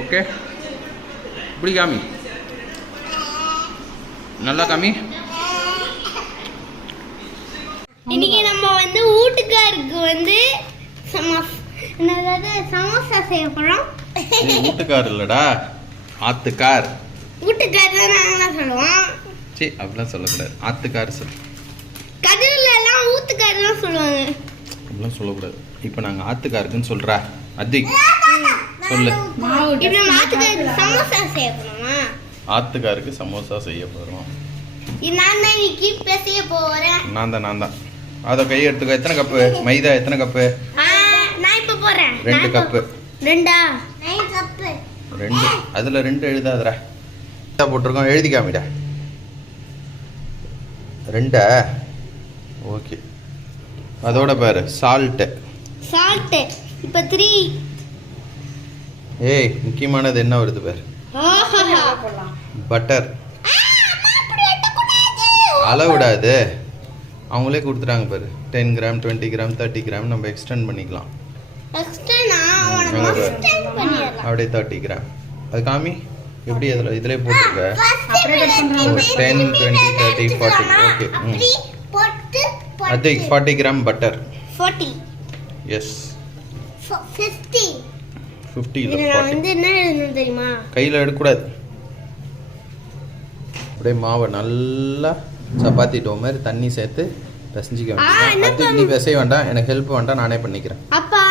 Okay இப்படி காமி, நல்லா காமி. இன்னைக்கு நம்ம வீட்டுக்காருக்கு சமோசா செய்ய போறோம். வீட்டுக்கார் இல்லடா, ஆத்துக்கார். வீட்டுக்கார் தான் நாங்க சொல்லுவோம். சரி அப்படிலாம் சொல்லக்கூடாது, ஆத்துக்கார் சொல்லு. கதிரில எல்லாம் ஊத்துக்கார் தான் சொல்லுவாங்க. அப்படிலாம் சொல்லக்கூடாது. இப்போ நாங்கள் ஆத்துக்காருக்குன்னு சொல்கிறா அதிக் சொல்லு. சமோசா செய்ய போறோமா? ஆத்துக்காருக்கு சமோசா செய்ய போகிறோம். நான் தான் இன்னைக்கு பேசிய போறேன். நான் தான். அதை கை எடுத்துக்க. எத்தனை கப்பு மைதா? எத்தனை கப்பு? நான் இப்ப போறேன். 2 கப்பு. 2 கப்பு. 2. அதில் 2 எழுதாதடா. போட்டிருக்கோம், எழுதி காமிடா. 2. ஓகே. அதோட பாரு சால்ட்டு. இப்போ 3. ஏய் முக்கியமானது என்ன வருது பாரு? பட்டர். அளவிடாது, அவங்களே கொடுத்துட்டாங்க பாரு. 10 கிராம், 20 கிராம், 30 கிராம் நம்ம எக்ஸ்டெண்ட் பண்ணிக்கலாம். அப்படியே 30 கிராம். அது காமி எப்படி? அதில் இதிலே போட்டிருக்க 10, 20, 30, 40. ஓகே. அது 40 கிராம் பட்டர். 40. எஸ். 50. 50 இல்ல, இது 40. வந்து என்ன எழுதணும் தெரியுமா? கையில் எடுக்கக்கூடாது. அப்படியே மாவை நல்லா சப்பாத்தி டோ மாதிரி தண்ணி சேர்த்து பிசைஞ்சிக்க வேண்டியது. அதுக்கு நீ பிசைய வேண்டாம், எனக்கு ஹெல்ப் வேண்டாம், நானே பண்ணிக்கிறேன். அப்பா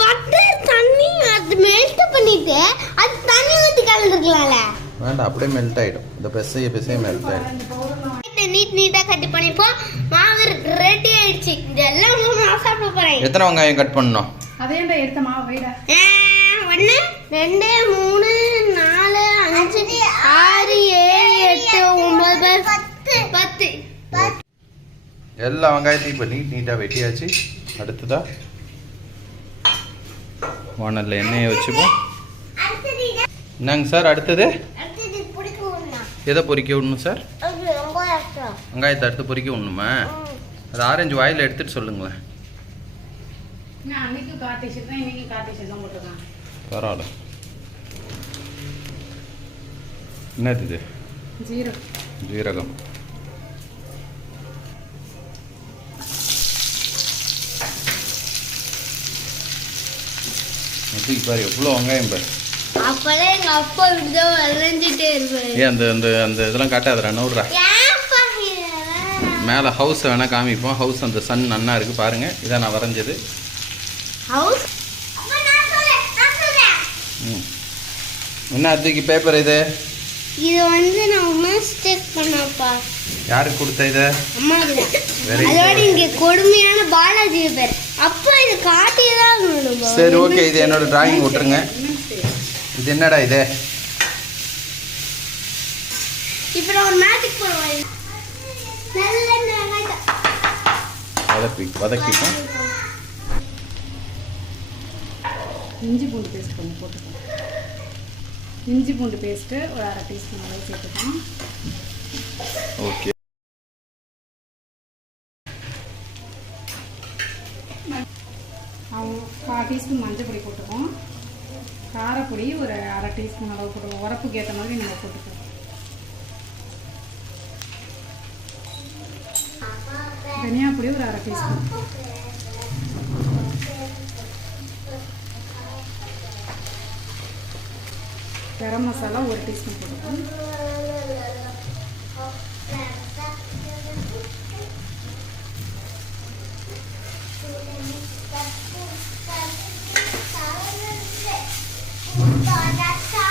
பட்டர் தண்ணி அது மெல்ட் பண்ணிட்டு அது தண்ணி ஊத்தி கலந்துக்கலாம்ல. வேண்டாம், அப்படியே மெல்ட் ஆயிடும். இந்த பிசைய மெல்ட் ஆயிடும். நீட்டா கட் பண்ணிப்போ. மாவு ரெடி ஆயிடுச்சு. இதெல்லாம் நான் சாப்பிட போறேன். எத்தனை வெங்காயம் கட் பண்ணணும்? அதேண்டா எடுத்த மாவு வைடா. 1 2 3 4 5 6 7 8 9 10. எல்லா வெங்காயத்தையும் இப்போ நீட்டாக வெட்டியாச்சு. அடுத்ததா வானலில் எண்ணெயை வச்சுப்போம். என்னங்க சார் அடுத்தது? எதை பொரிக்க விடணும் சார்? வெங்காயத்தை அடுத்து பொரிக்க விடணுமா? அது ஆரஞ்சு வாயில் எடுத்துட்டு சொல்லுங்களேன். பரவாயில்ல. என்னது இது? ஜீரகம். அதுக்கு பாரு எவ்வளோ வெங்காயம் பாரு. அப்பதான் எங்க அப்பா விடுதோ வளைஞ்சிட்டே இருப்பாரு. அந்த அந்த அந்த இதெல்லாம் காட்டாதடா, நவுடுறா. மேலே ஹவுஸ் வேணா காமிப்போம். ஹவுஸ் அந்த சன் நன்னா இருக்கு பாருங்க. இதான் நான் வரைஞ்சது ஹவுஸ். என்ன அதுக்கு பேப்பர் இது? இது வந்து நான் மிஸ்டேக் பண்ணப்பா. யாருக்கு கொடுத்த இதை? அம்மாக்கு தான். அதோட இங்க கொடுமையான பாலாஜி பேர். அப்பா இது காட்டிதான் வேணும். சரி ஓகே, இது என்னோட டிராயிங் விட்டுருங்க. இது என்னடா இது? இப்போ நான் ஒரு மேஜிக் பண்ணுவேன். வதக்கிப்போம். இஞ்சி பூண்டு பேஸ்ட் கொஞ்சம் போட்டுக்கலாம். இஞ்சி பூண்டு பேஸ்ட்டு ஒரு 1/2 டீஸ்பூன் அளவு சேர்த்துக்கலாம். ஓகே. அவங்க 1/4 டீஸ்பூன் மஞ்சள் பொடி போட்டுக்கோம். காரப்பொடி ஒரு 1/2 டீஸ்பூன் அளவு போட்டுக்கோம். உரப்புக்கு ஏற்ற மாதிரி நம்ம போட்டுக்கலாம். தனியா பொடி ஒரு 1/2 டீஸ்பூன். கரம் மசாலா 1 டீஸ்பூன் போட்டுக்கோம்.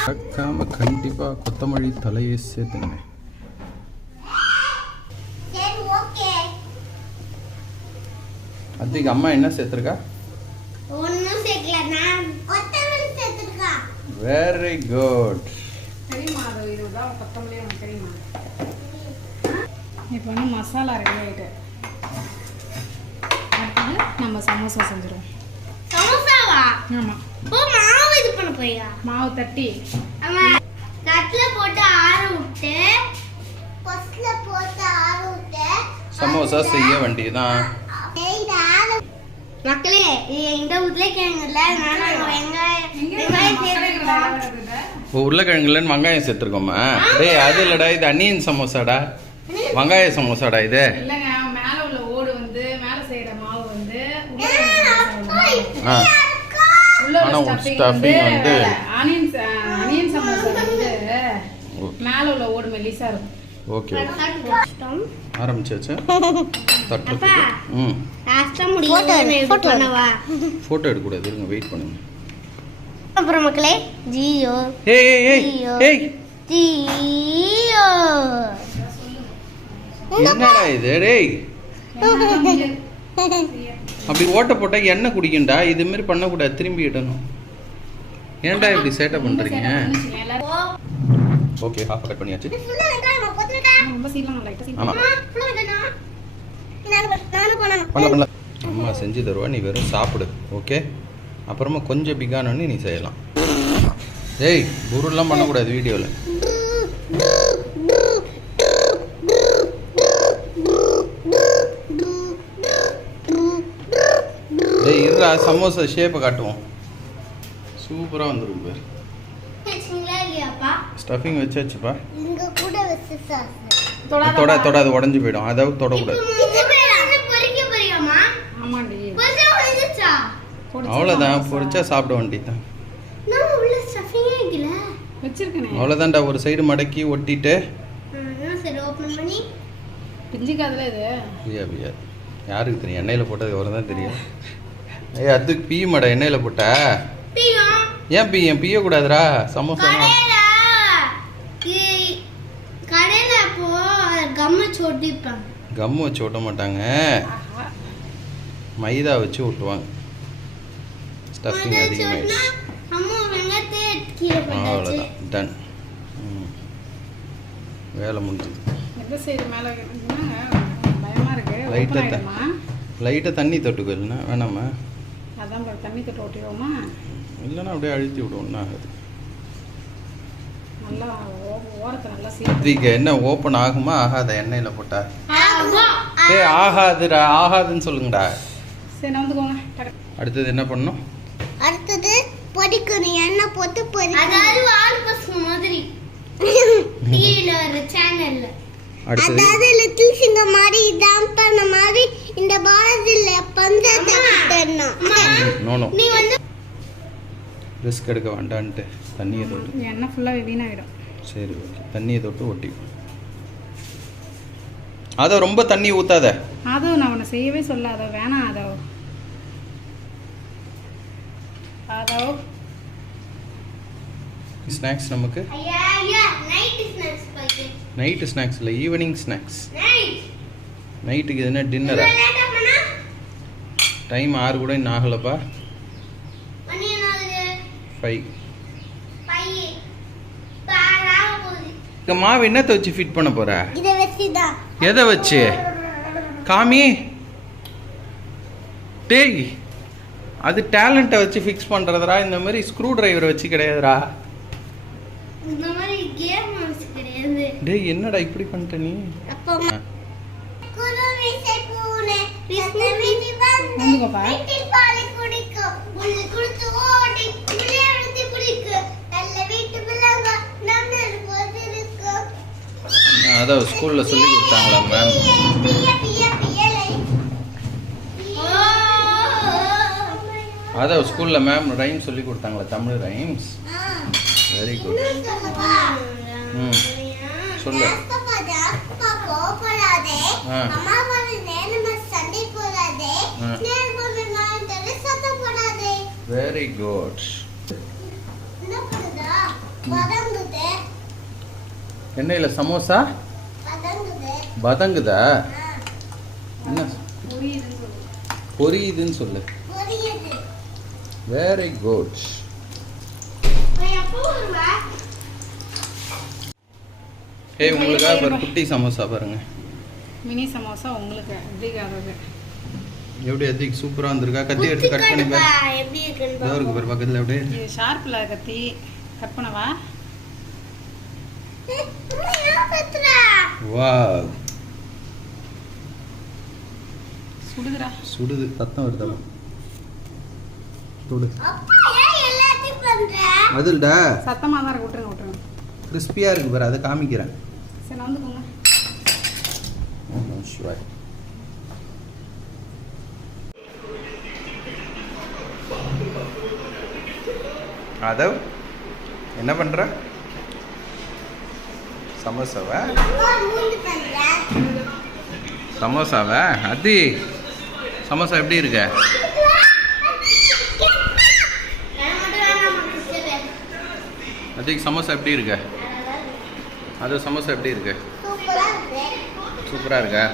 மறக்காம கண்டிப்பா கொத்தமல்லி தலையை சேர்த்துங்க. அதுக்கு அம்மா என்ன சேர்த்துருக்கா? ஒண்ணும் சேர்க்கல, நான் கொத்தமல்லி சேர்த்துருக்கா. Very good. தெரியுமா அது இதுதான் கொத்தமல்லி உனக்கு தெரியுமா? இப்போ வந்து மசாலா ரெடி ஆகிட்டு அடுத்தது நம்ம சமோசா செஞ்சிடுவோம். சமோசாவா? ஆமாம். ஓ மாவு இது பண்ண போறியா? மாவு தட்டி தட்டுல போட்டு ஆற விட்டு பஸ்ல போட்டு ஆற விட்டு சமோசா செய்ய வேண்டியதுதான். மக்களே, இந்த வீட்டுல கேங்கல வெங்காயம் இப்போ உருளைக்கிழங்குலன்னு வெங்காயம் சேர்த்துருக்கோமா? டேய் அது இல்லடா, இது அனியன் சமோசாடா, வெங்காய சமோசாடா இது. இல்லைங்க, மேல உள்ள ஓடு வந்து மேல செய்யற மாவு வந்து உள்ள ஸ்டஃபிங் வந்து ஆனியன் சமோசா வந்து மேல உள்ள ஓடு மெல்லிசா இருக்கும். ஓகே ஆரம்பிச்சாச்சு. தட்டு ஃபோட்டோ எடுக்கக்கூடாது, இருங்க வெயிட் பண்ணுங்க. அப்புறம் மக்களே ஜியோ ஜியோ என்னடா இது? டேய் அப்படி ஓட்ட போட்டா எண்ணெய் குடிக்கண்டா, இது மாதிரி பண்ணக்கூடாது, திரும்பி இடணும். ஏன்டா இப்படி சேட்டை பண்றீங்க? ஓகே ஹாஃப் கட் பண்ணியாச்சு. ஆமா பண்ணல அம்மா செஞ்சு தருவா, நீ வெறும் சாப்பிடு. ஓகே, அப்புறமா கொஞ்சம் பிகானு நீ செய்யலாம். ஏய் குருலாம் பண்ணக்கூடாது வீடியோவில். ஏய் இருடா, சமோசா ஷேப்பை காட்டுவோம். சூப்பராக வந்துடும் பேர். ஸ்டஃபிங் வச்சாச்சுப்பா. தொடாது, உடஞ்சி போயிடும். அதாவது தொடக்கூடாது. அவ்வளோதான், பொரிச்சா சாப்பிட வேண்டியதான். அவ்வளோதான்டா, ஒரு சைடு மடக்கி ஒட்டிட்டு யாருக்கு தெரியும்? எண்ணெயில் போட்டது ஒரு தான் தெரியும். ஏய் அதுக்கு பீயமாடா, எண்ணெயில் போட்ட ஏன் பீயக்கூடாதுடா சமோசா. கம்மு வச்சு ஒட்ட மாட்டாங்க, மைதா வச்சு ஒட்டுவாங்க. ஸ்டஃபிங் அதிகமாகிடுச்சு, அவ்வளோதான், டன். வேலை முடிஞ்சுது. லைட்டாக தண்ணி தொட்டுக்கோ, இல்லைன்னா வேணாமா? தண்ணி தொட்டு ஓட்டிடுவோமா? இல்லைன்னா அப்படியே அழுத்தி விடுவோம்னா ஆகுது. நல்லா ஓரத்தை நல்லா இதுக்கு என்ன ஓப்பன் ஆகுமா ஆகாத எண்ணெயில் போட்டா? ஏய் ஆகாதுடா, ஆகாதுன்னு சொல்லுங்கடா. சரி வந்துக்கோங்க. அடுத்தது என்ன பண்ணணும்? அடுத்தது பொரிக்கணும், எண்ணெய் போட்டு பொரிக்கணும். அதாவது ஆல்பஸ் மாதிரி டிவில வர சேனல்ல. அதாவது லிட்டில் சிங்கம் மாதிரி டான்ஸ் பண்ண மாதிரி இந்த பாரதில பஞ்சத்தை விட்டறணும். நோ நோ, நீ வந்து ரிஸ்க் எடுக்க வேண்டான்ட்டு தண்ணியை தொட்டு. எண்ணெய் ஃபுல்லாக வீணாகிடும். சரி ஓகே, தண்ணியை தொட்டு ஒட்டி. அதை ரொம்ப தண்ணி ஊற்றாத. அதோ நான் உன்னை செய்யவே சொல்ல, அதோ வேணாம். அதோ ஸ்நாக்ஸ் நமக்கு நைட்டு ஸ்நாக்ஸ் இல்லை, ஈவினிங் ஸ்நாக்ஸ். நைட்டுக்கு எதுனா டின்னரா? டைம் 6 கூட இன்னும் ஆகலப்பா. 5. மாவு என்னத்தை வச்சு ஃபிட் பண்ண போற? எதை வச்சு காமி? டேய் அது டேலண்ட்டை வச்சு ஃபிக்ஸ் பண்ணுறதுடா, இந்த மாதிரி ஸ்க்ரூ டிரைவரை வச்சு கிடையாதுடா. டேய் என்னடா இப்படி பண்ணிட்ட நீ? அதான் ஸ்கூலில் சொல்லி கொடுத்தாங்களா மேம்? அதான் ஸ்கூலில் மேம் ரைம் சொல்லி கொடுத்தாங்களா, தமிழ் ரைம்ஸ். Very good. சொல்லு. Very good. எண்ணெயில் சமோசா பதங்குதா? என்ன பொரியுதுன்னு சொல்லு. Very good. ஏய் உங்களுக்காக ஒரு குட்டி சமோசா பாருங்க. மினி சமோசா உங்களுக்கு எப்படி அதிக் சூப்பரா வந்திருக்கா? கத்தி எடுத்து கட் பண்ணி பாரு. எப்படி இருக்குன்னு பாரு. இருக்கு பாரு பக்கத்துல அப்படியே. இது ஷார்ப்ல கத்தி கட் பண்ணவா? வாவ். சுடுதுடா. சுடுது, சத்தம் வருதா? சுடு. அப்பா ஏன் எல்லாத்தையும் அதுல்டா சத்தமாக தான் இருக்கு. விட்டுருங்க விட்டுருங்க. கிறிஸ்பியாக இருக்கு பாரு, அதை காமிக்கிறேன். சரி வந்துக்கோங்க. சிவாய். அதவ் என்ன பண்ற? சமோசாவா? சமோசாவா? அதி சமோசா எப்படி இருக்க? அதிக்கு சமோசா எப்படி இருக்க? அது சமோசா எப்படி இருக்கு? சூப்பராக இருக்கா?